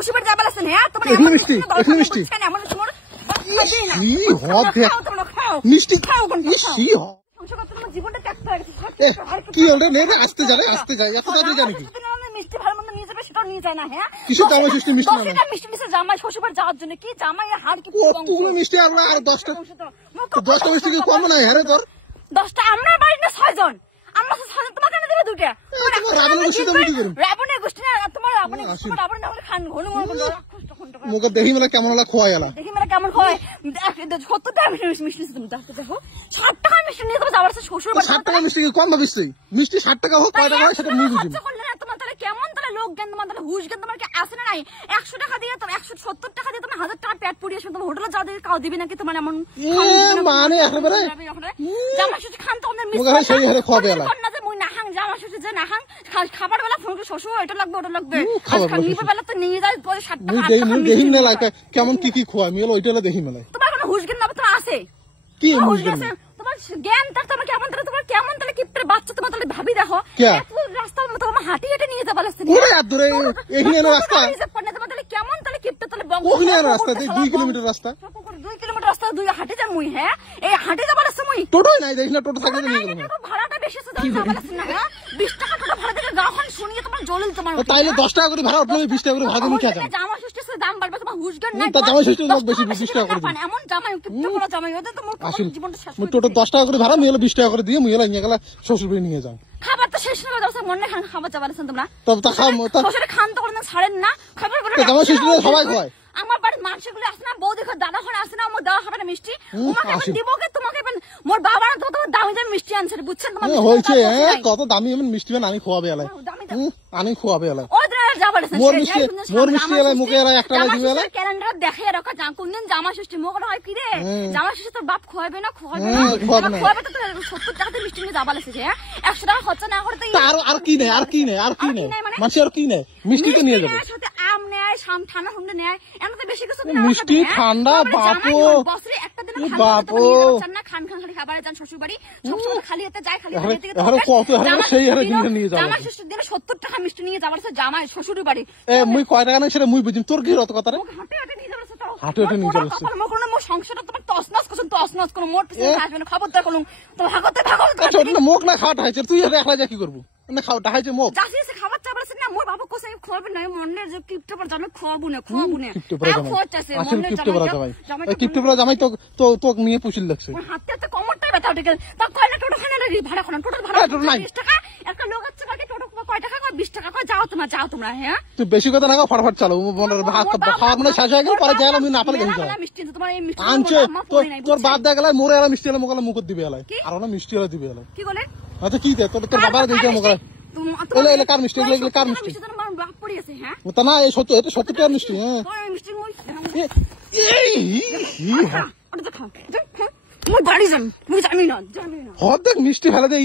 শ্বশুরবাড়ি যাবার আছেন হ্যাঁ তোমার মিষ্টি এমন তোমার মিষ্টি জীবনটা কি হল আসতে যাবে এত তাড়াতাড়ি জানি কি মিষ্টি ভালো মন্দ নিয়ে যাবে সেটাও নিয়ে যায় না হ্যাঁ কিছু জামাই ষষ্ঠী মিষ্টি মিষ্টি নিচে জামাই শ্বশুরবাড়ি যাওয়ার জন্য কি জামাই হার কি মিষ্টি আমরা আর 10টা মিষ্টি কি কম নাই হ্যাঁ তোর 10টা আমরা বাড়ি না 6 জন আমরা 6 জন তোমাকে এনে দেবে দুটো রাবণের গোষ্ঠী না তোমার রাবণ না হলে খান ঘন মুখ দেখি মেলা কেমন হলো খোয়া এলা দেখি মেলা কেমন হয় 70 টাকা মিষ্টি তুমি দেখো 60 টাকা মিষ্টি নিয়ে তোমার যাবার শ্বশুর বাড়ি 60 টাকা মিষ্টি কি কম ভাবিস মিষ্টি 60 টাকা হোক কয় টাকা হয় সেটা মুই বুঝিনি তোমার তাহলে কেমন তাহলে লোক জ্ঞান তোমার তাহলে হুশ জ্ঞান তোমার কি আছে না নাই 100 টাকা দিয়ে তুমি 170 টাকা দিয়ে তুমি 1000 টাকা পেট পুড়িয়ে তুমি হোটেলে যা দিয়ে কাও দিবি নাকি তোমার এমন মানে একেবারে জামা ষষ্ঠী খান তো আমাদের মিস সেই হারে খাওয়াবে এলা না যে মুই না হাং জামা ষষ্ঠী যে না হাং খাবার বেলা ফোন করে শ্বশুর এটা লাগবে ওটা লাগবে নিবে বেলা তো নিয়ে যায় পরে 60 টাকা দেখি না লাগে কেমন কি খোয়া আমি ওইটা দেখি মেলা তোমার কোনো হুশ জ্ঞান না তোমার আছে কি হুশ জ্ঞান তোমার জ্ঞান তোমার কেমন তাহলে কিপটের বাচ্চা তোমার তাহলে ভাবি দেখো রাস্তা তোমার হাঁটি হেঁটে নিয়ে যাবা লাগছে রাস্তা তাহলে কেমন তাহলে কিপটে তাহলে রাস্তা 2 কিলোমিটার রাস্তা 2 কিলোমিটার রাস্তা 2 হাঁটে যা মুই হ্যাঁ এই হাঁটে যাবা লাগছে মুই টোটোই নাই দেখি না টোটো থাকলে নিয়ে গেল ভাড়াটা বেশি আছে যাবা লাগছে না 20 টাকা টোটো ভাড়া দিলে গাওখান শুনিয়ে তোমার জলিল তোমার তাইলে 10 টাকা করে ভাড়া উঠলে 20 টাকা করে ভাড়া দিমু কি আছে জামা ষষ্ঠীর দাম বাড়বে তোমার হুশ জ্ঞান নাই জামা ষষ্ঠীর লোক বেশি 20 টাকা করে এমন জামাই কিপটে করা জামাই ওদের তো মোর জীবনটা শেষ টোটো 10 টাকা করে ভাড়া মুই 20 টাকা করে দিয়ে মুই নিয়ে গেল শ্বশুর বাড়ি নিয়ে যাও খাবার তো শেষ না যাচ্ছে মনে খান খাবার যাবার আছেন তোমরা তবে তা খাও শ্বশুরে খান তো কোনদিন ছাড়েন না খাবার বলে জামা ষষ্ঠীর সবাই খায় আমার বাড়ির মানুষগুলো আসে না বউ দেখো দাদা ঘরে আসে না আমার দেওয়া হবে না মিষ্টি তোমাকে দিব কে তোমাকে মোর বাবা না তোমার দামি দামি মিষ্টি আনছে বুঝছেন তোমার হইছে কত দামি এমন মিষ্টি আমি খোয়াবে এলাই আমি খোয়াবে এলাই মোর মিষ্টি এলাই মুখে এলাই একটা লাই দিবে এলাই ক্যালেন্ডার দেখে রাখা জান কোনদিন জামা ষষ্ঠী মুখ হয় কি রে জামা ষষ্ঠী তোর বাপ খোয়াবে না খোয়াবে তো 70 টাকাতে মিষ্টি নিয়ে যাবা লাগছে 100 টাকা খরচা না করে তো আর কি নেই মাসি আর কি নেই মিষ্টি তো নিয়ে যাবে সাথে আম নেয় ঠান্ডা ঠান্ডা নেয় এমন তো বেশি কিছু মিষ্টি ঠান্ডা বাপো বছরে একটা দিন বাপো খান খালি খাবারে যান শ্বশুর বাড়ি সবসময় খালি হাতে যায় খালি হাতে সেই হারে কিনে নিয়ে যাবে জামা ষষ্ঠীর দিনে 70 টাকা মিষ্টি নিয়ে যাবার জামাই শ্বশুর বাড়ি মুই কয় টাকা নাই সেটা মুই বুঝিম তোর কি রত কথা রে হাঁটে হাঁটে নিয়ে যাবার হাঁটে হাঁটে নিয়ে যাবে মোর সংসারটা তোমার তছনছ করছ তছনছ কোন মোর পিছনে আসবে না খবরদার কোন তোমার ভাগতে মুখ না খাওয়া খাইছে তুই একলা যা কি করবো না খাওয়া খাইছে মুখ যাচ্ছে খাবার চাবার না মোর বাবা কোসাই খোয়াবে না মনে যে কিপটে পর জানো খাওয়াবো না কিপটে পর জামাই তো তোক নিয়ে পুছিল লাগছে হাতে হাতে কমরটা ব্যথা উঠে গেল তা কয় না টোটো খানে ভাড়া কোন টোটাল ভাড়া 20 টাকা একটা লোক আছে বাকি টোটো কয় টাকা কয় 20 টাকা কয় যাও তোমরা হ্যাঁ তুই বেশি কথা না ফটাফট চালাও খাওয়া মানে শেষ হয়ে গেল পরে যাই আমি না পারলে মিষ্টি তোমার এই মিষ্টি আনছে তোর বাপ দেখা গেল মোরে এলা মিষ্টি এলা মোকালে মুখ দিবে এলাই আর না মিষ্টি এলা দিবে এলাই কি বলে আচ্ছা কি দে তোর বাবার দিকে মোকালে এলে কার মিষ্টি এগুলো কার মিষ্টি তোমার বাপ পড়ে আছে হ্যাঁ তা না এই 70 এটা 70 টাকার মিষ্টি হ্যাঁ মিষ্টি ওটা তো খাও মই বাড়ি যাম মই জানি না হদ দেখ মিষ্টি ফেলে দে